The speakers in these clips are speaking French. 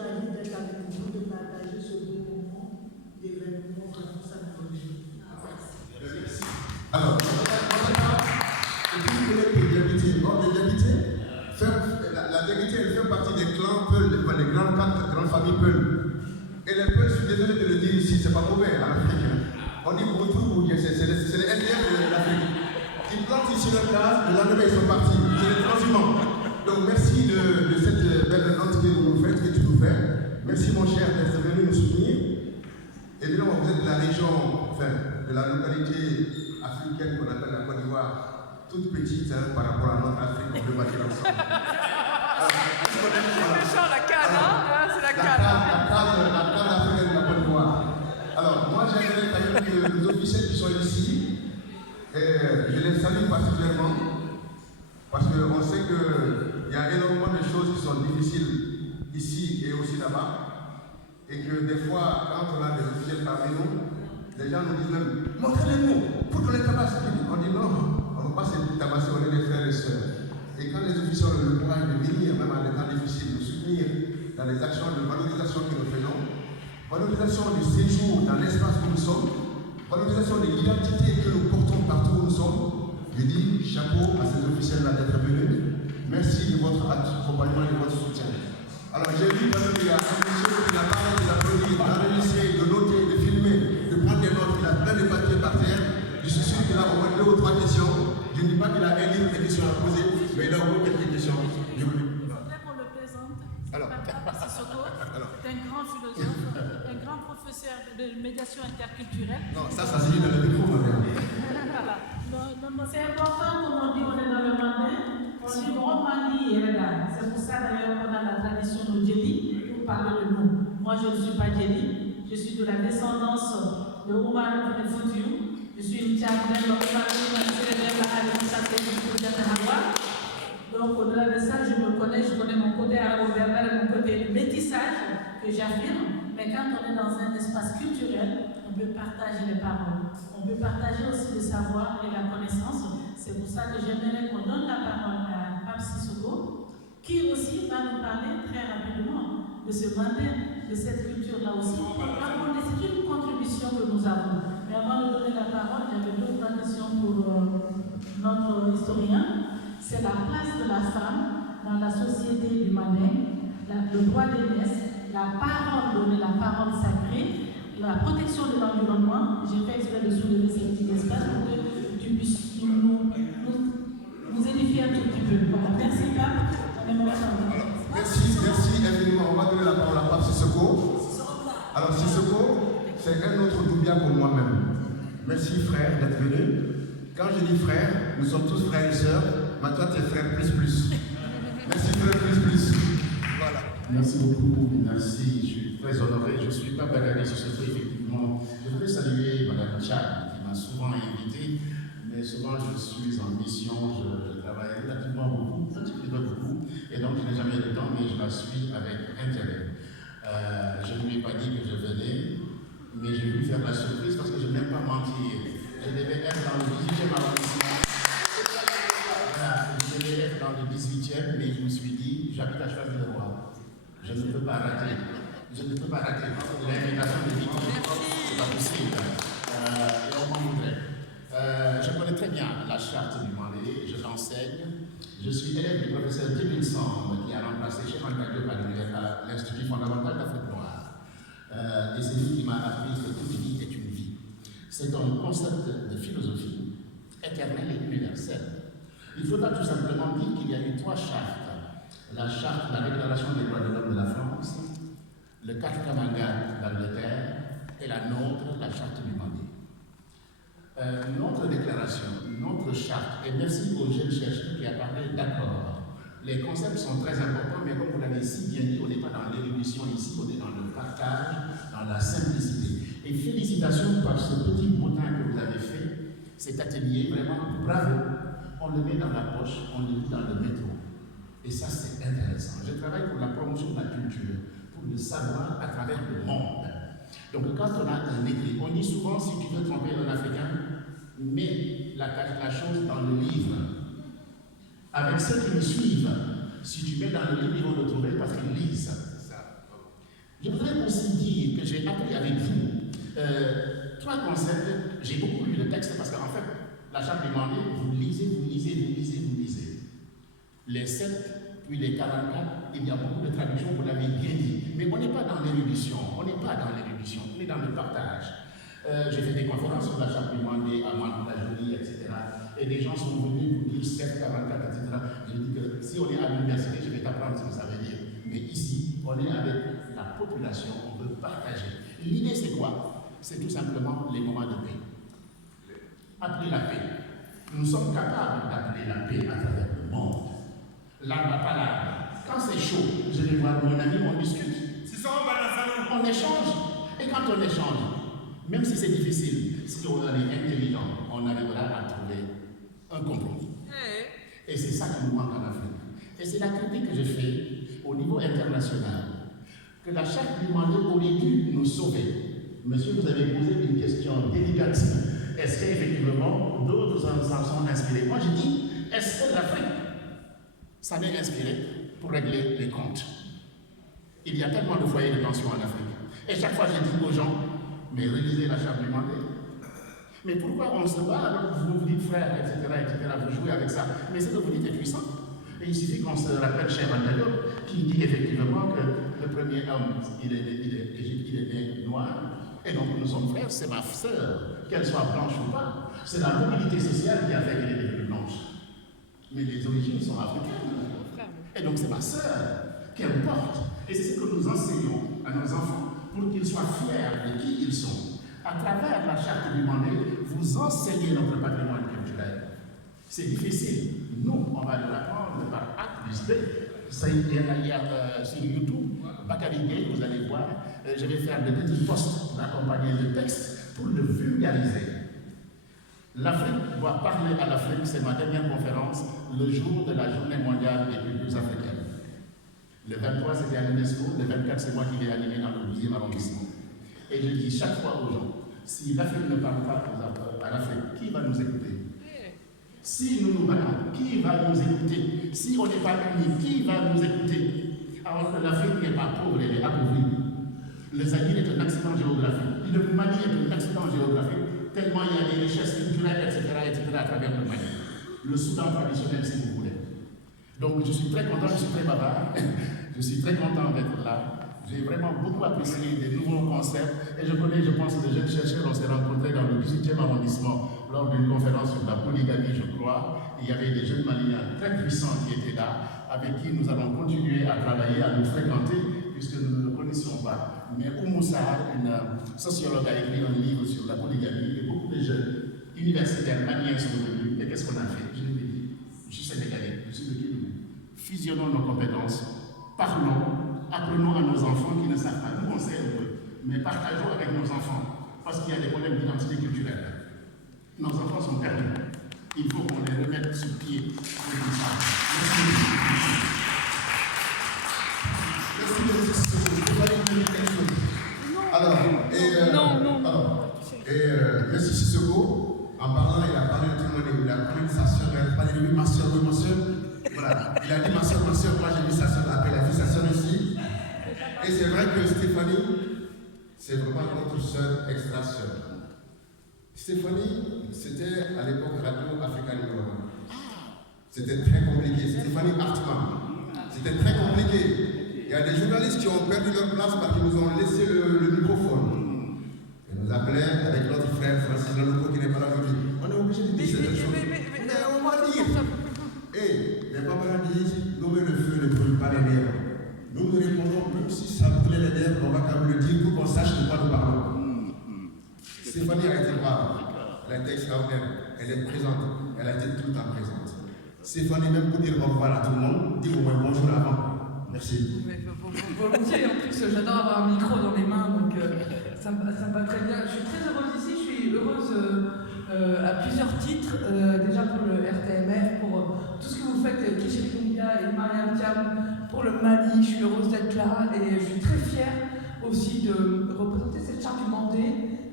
ravie d'être avec vous, de partager ce beau moment d'événement. Vraiment, ça me réjouit. Merci. Alors, la vérité, elle fait partie des clans Peul, les grandes familles Peul. Et les Peul, je suis désolé de le dire ici, c'est pas mauvais en Afrique. On dit pour tout, c'est les SDF de l'Afrique. Ils plantent ici leur case, le lendemain ils sont partis. C'est les transhumants. Donc merci de cette belle note que vous nous faites, que tu nous fais. Merci mon cher d'être venu nous soutenir. Évidemment, vous êtes de la région, enfin, de la localité africaine qu'on appelle la Côte d'Ivoire, toute petite par rapport à notre Afrique, on peut bâtir ensemble. C'est méchant la canne, hein? C'est la canne. La canne africaine de la Côte d'Ivoire. Alors, moi j'aimerais quand même que les officiels qui sont ici, je les salue particulièrement, parce qu'on sait qu'il y a énormément de choses qui sont difficiles ici et aussi là-bas. Et que des fois, quand on a des officiels parmi nous, les gens nous disent même « montrez-les-nous, pour qu'on les tabasse ». On dit non, on ne va pas se tabasser, on est des frères et sœurs. Et quand les officiers ont le courage de venir, même à des temps difficiles, de soutenir dans les actions de valorisation que nous faisons, valorisation du séjour dans l'espace où nous sommes, valorisation de l'identité que nous portons partout où nous sommes, je dis chapeau à ces officiels-là d'être venus. Merci de votre accompagnement et de votre soutien. Alors j'ai vu quand même qu'il y a un monsieur qui n'a pas envie d'applaudir, d'enregistrer, de noter, de filmer, de prendre des notes, il a plein de papiers par terre. Je suis sûr qu'il a au moins 2 ou 3 questions. Je ne dis pas qu'il a un livre de questions à poser, mais il a au moins quelques questions. Je voudrais qu'on le présente. Papa Sissoko est un grand philosophe, un grand professeur de médiation interculturelle. Non, ça se dit dans le micro, ma mère. C'est important, comme on dit, on est dans le mandin. On dit Romani et Reda. C'est pour ça d'ailleurs qu'on a la tradition de Djeli pour parler de nous. Moi, je ne suis pas Djeli. Je suis de la descendance de Oumar Ibn Foutiou. Je suis une Tchadienne, donc donc au-delà de ça, je connais mon côté arabo-berbère et mon côté métissage que j'affirme. Mais quand on est dans un espace culturel, on peut partager les paroles. On peut partager aussi le savoir et la connaissance. C'est pour ça que j'aimerais qu'on donne la parole à Pape Sissoko, qui aussi va nous parler très rapidement de ce mandin, de cette culture-là aussi. C'est une contribution que nous avons. Mais avant de donner la parole, j'avais 2 ou 3 questions pour notre historien. C'est la place de la femme dans la société du mandin, le droit d'aînesse, la parole donnée, la parole sacrée, la protection de l'environnement. J'ai fait exprès de soulever ces petits espaces pour que tu puisses nous édifier un tout petit peu. Voilà. Merci, Pape. Merci infiniment. On va donner la parole à Pape Sissoko. Alors, Sissoko, c'est un autre Doubia pour moi-même. Merci, frère, d'être venu. Quand je dis frère, nous sommes tous frères et sœurs. Mais toi, tu es frère plus. Merci, frère plus. Voilà. Merci beaucoup, merci. Je suis très honoré. Je ne suis pas bagarré sur ce truc, effectivement. Je voudrais saluer Mme Tchad, qui m'a souvent invité, mais souvent je suis en mission, je travaille relativement beaucoup, un petit peu beaucoup, et donc je n'ai jamais le temps, mais je la suis avec intérêt. Je ne lui ai pas dit que je venais, mais j'ai voulu faire la surprise parce que je n'aime pas mentir. Je devais être dans le 18e arrondissement. Voilà, je devais être dans le 18e, mais je me suis dit, j'habite à Choisy-le-Roi. Je ne peux pas rater. Je ne peux pas rater l'invitation de Vicky. C'est pas possible. Et on m'en voudrait. Je connais très bien la charte du Mandé, je l'enseigne. Je suis élève du professeur Djibril Samb, qui a remplacé Cheikh Anta Diop à l'Institut fondamental d'Afrique noire. Et c'est lui qui m'a appris que toute vie est une vie. C'est un concept de philosophie éternelle et universelle. Il faudra tout simplement dire qu'il y a eu 3 chartes. La charte, la Déclaration des droits de l'homme de la France, le Katakamangan d'Angleterre et la nôtre, la charte du Mandé. Notre déclaration, notre charte, et merci aux jeunes chercheurs qui a parlé d'accord. Les concepts sont très importants, mais comme vous l'avez si bien dit, on n'est pas dans l'érudition ici, on est dans le partage, dans la simplicité. Et félicitations par ce petit boutin que vous avez fait, cet atelier, vraiment bravo. On le met dans la poche, on le met dans le métro. Et ça, c'est intéressant. Je travaille pour la promotion de la culture, pour le savoir à travers le monde. Donc, quand on a un écrit, on dit souvent, si tu veux tromper un Africain, mets la chose dans le livre. Avec ceux qui me suivent, si tu mets dans le livre, ils vont le trouver parce qu'ils lisent. avec vous. Trois concepts, j'ai beaucoup lu le texte parce qu'en fait, la charte demandée, vous lisez. Les 7, puis les 44, il y a beaucoup de traductions, vous l'avez bien dit. Mais on n'est pas dans l'érudition, on est dans le partage. J'ai fait des conférences sur la charte demandée à Mantes-la-Jolie, etc. Et des gens sont venus vous dire 7, 44, etc. Je dis que si on est à l'université, je vais t'apprendre ce que ça veut dire. Mais ici, on est avec la population, on veut partager. L'idée, c'est quoi? C'est tout simplement les moments de paix. Appeler la paix. Nous sommes capables d'appeler la paix à travers le monde. L'arbre à palabre. Quand c'est chaud, je vais voir mon ami, on discute. On échange. Et quand on échange, même si c'est difficile, si on est intelligent, on arrivera à trouver un compromis. Et c'est ça qui nous manque en Afrique. Et c'est la critique que je fais au niveau international. Que la charte demandée aurait dû nous sauver. Monsieur, vous avez posé une question délicate. Est-ce qu'effectivement, d'autres en sont inspirés? Moi, je dis, est-ce que l'Afrique s'en est inspirée pour régler les comptes? Il y a tellement de foyers de tension en Afrique. Et chaque fois, je dis aux gens, mais relisez la charte demandée. Mais pourquoi on se bat alors que vous dites frère, etc., vous jouez avec ça? Mais ce que vous dites est puissant. Et il suffit qu'on se rappelle chez Mandela, qui dit effectivement que le premier homme, il est né noir. Et donc nous sommes frères, c'est ma sœur, qu'elle soit blanche ou pas. C'est la mobilité sociale qui a fait qu'elle est devenue blanche. Mais les origines sont africaines. Et donc c'est ma sœur qu'elle porte. Et c'est ce que nous enseignons à nos enfants pour qu'ils soient fiers de qui ils sont. À travers la charte demandée, vous enseignez notre patrimoine culturel. C'est difficile. Nous, on va le apprendre par A plus B. Ça, il y a sur YouTube, Bakary Gueye, vous allez voir, je vais faire des petits posts pour accompagner le texte, pour le vulgariser. L'Afrique doit parler à l'Afrique, c'est ma dernière conférence, le jour de la journée mondiale des cultures africaines. Le 23, c'était à l'UNESCO, le 24, c'est moi qui l'ai animé dans le 12e arrondissement. Et je dis chaque fois aux gens, si l'Afrique ne parle pas à l'Afrique, qui va nous écouter? Si nous nous battons, qui va nous écouter? Si on n'est pas unis, qui va nous écouter? Alors que l'Afrique n'est pas pauvre, elle est appauvrie. Le Zaïre est un accident géographique. Le Mali est un accident géographique, tellement il y a des richesses culturelles, etc. à travers le Mali. Le Soudan traditionnel, si vous voulez. Donc je suis très content, je suis très bavard, je suis très content d'être là. J'ai vraiment beaucoup apprécié des nouveaux concepts et je connais, je pense, des jeunes chercheurs, on s'est rencontrés dans le 18e arrondissement lors d'une conférence sur la polygamie, je crois. Il y avait des jeunes Maliens très puissants qui étaient là, avec qui nous allons continuer à travailler, à nous fréquenter, puisque nous ne le connaissions pas. Mais Oumoussa, une sociologue, a écrit un livre sur la polygamie et beaucoup de jeunes universitaires maliens sont venus. Et qu'est-ce qu'on a fait? Je l'ai dit, je suis sénégalais, je suis de Kédougou. Fusionnons nos compétences, parlons. Apprenons à nos enfants qui ne savent pas. Nous, on sait un peu, mais partageons avec nos enfants, parce qu'il y a des problèmes d'identité culturelle. Nos enfants sont perdus. Il faut qu'on les remette sur pied. Alors, Monsieur Sissoko, en parlant, il a parlé de tout le monde, il a parlé de sa soeur, il a parlé de lui, ma soeur. Voilà, il a dit ma soeur, moi j'ai vu sa soeur, elle a vu sa soeur ici. Et c'est vrai que Stéphanie, c'est vraiment notre soeur extra-soeur. Stéphanie, c'était à l'époque Radio Africa Numéro 1. C'était très compliqué. Stéphanie Hartmann. C'était très compliqué. Il y a des journalistes qui ont perdu leur place parce qu'ils nous ont laissé le microphone. Ils nous appelaient avec notre frère Francis Laloco qui n'est pas là aujourd'hui. On est obligé de dire cette chose. Mais on va dire. Et les papas disent, nommez le feu ne brûle pas les lèvres. Nous nous répondons, même si ça brûlait les lèvres, on va quand même le dire pour qu'on sache de quoi nous parlons. Stéphanie a été brave, elle a été extraordinaire, elle est présente, elle a été tout le temps présente. Stéphanie, même pour dire au revoir à tout le monde, dire au moins bonjour avant. Merci. Volontiers, en plus j'adore avoir un micro dans les mains, donc ça me va très bien. Je suis très heureuse ici, je suis heureuse à plusieurs titres, déjà pour le RTMF, pour tout ce que vous faites, Kishri Doumbia et Mariam Thiam, pour le Mali, je suis heureuse d'être là et je suis très fière aussi de représenter cette charte du Mandé,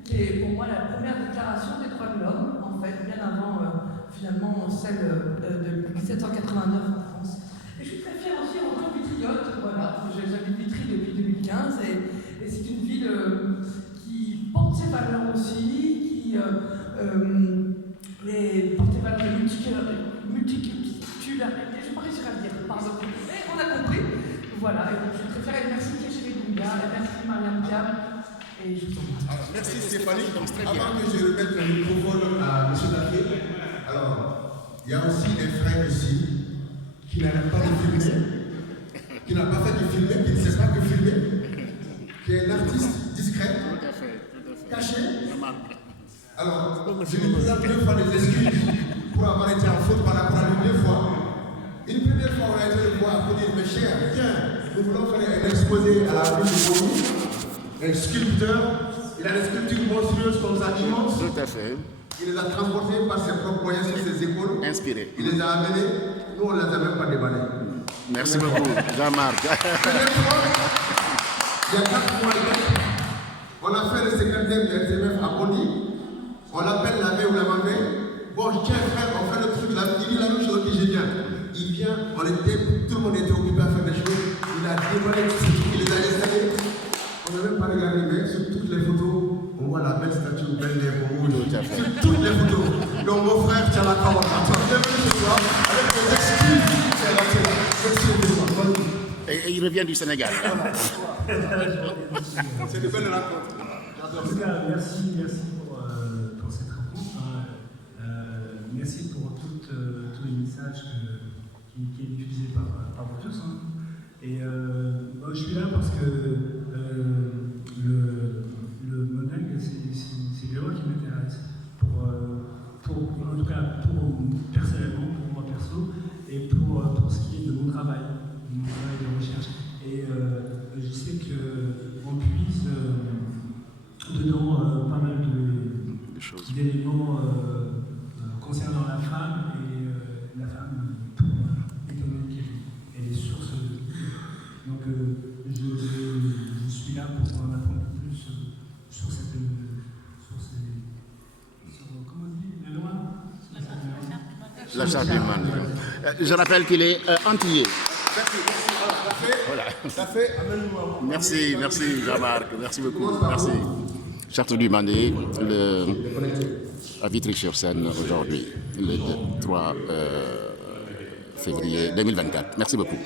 qui est pour moi la première déclaration des droits de l'homme, en fait, bien avant finalement celle de 1789 en France. Et je suis très fière aussi en tant que vitriote, voilà, j'habite Vitry depuis 2015 et c'est une ville porte ses valeurs aussi, qui porte ses valeurs de multiculturalité. Je ne vais pas réussir à le dire, pardon. Mais on a compris. Voilà, et donc je préfère merci Kéchéri Doumbia, et merci Mariam Diab, et je vous en prie. Merci Stéphanie. Avant que je remette le microphone à M. Daffé, alors, il y a aussi un frère ici qui n'arrête pas de filmer, qui n'a pas fait de filmer, qui ne sait pas que filmer, qui est un artiste discret, caché. Alors, je lui présente 2 fois des excuses pour avoir été en faute par rapport à lui 2 fois. Une première fois, on a été le voir pour dire, mes chers, tiens, nous voulons faire un exposé à la ville de Bourg, un sculpteur, il a des sculptures monstrueuses comme ça, immenses. Tout à fait. Il les a transportées par ses propres moyens sur ses épaules. Inspiré. Il les a amenés, nous on ne les a même pas déballés. Merci beaucoup, Jean-Marc. Première fois, il y a 4 mois et quelques, on a fait le secrétaire du SMF à Bondy, on l'appelle la veille ou l'avant-veille. Bon, tiens frère, on fait le truc là, il dit la même chose que j'ai bien. Il vient, tout le monde était occupé à faire des choses, il a déballé tout ce truc, il les a installés. On n'a même pas regardé, mais sur toutes les photos, on voit la belle statue, belle lèvre rouge. Sur toutes les photos. Donc mon frère tient la corde. Attends, bienvenue ce soir avec des excuses. Et il revient du Sénégal. C'est de belles rencontres. En tout cas, merci pour cette rencontre. Merci pour tous les messages qui est diffusé par vous tous. Et je suis là parce que le modèle, c'est l'heure qui m'intéresse. En tout cas, personnellement, pour moi perso, et pour ce qui est de mon travail de recherche. Et je sais qu'on puise dedans pas mal d'éléments concernant la femme et la femme pour économique et les sources de. Donc je suis là pour en apprendre plus sur cette. Comment on dit la loi. La charte du monde. Je rappelle qu'il est antillais. Voilà. Ça fait, Merci Jean-Marc, merci beaucoup. Merci. Charte du Mandé, à Vitry-sur-Seine aujourd'hui, le 3 février 2024. Merci beaucoup.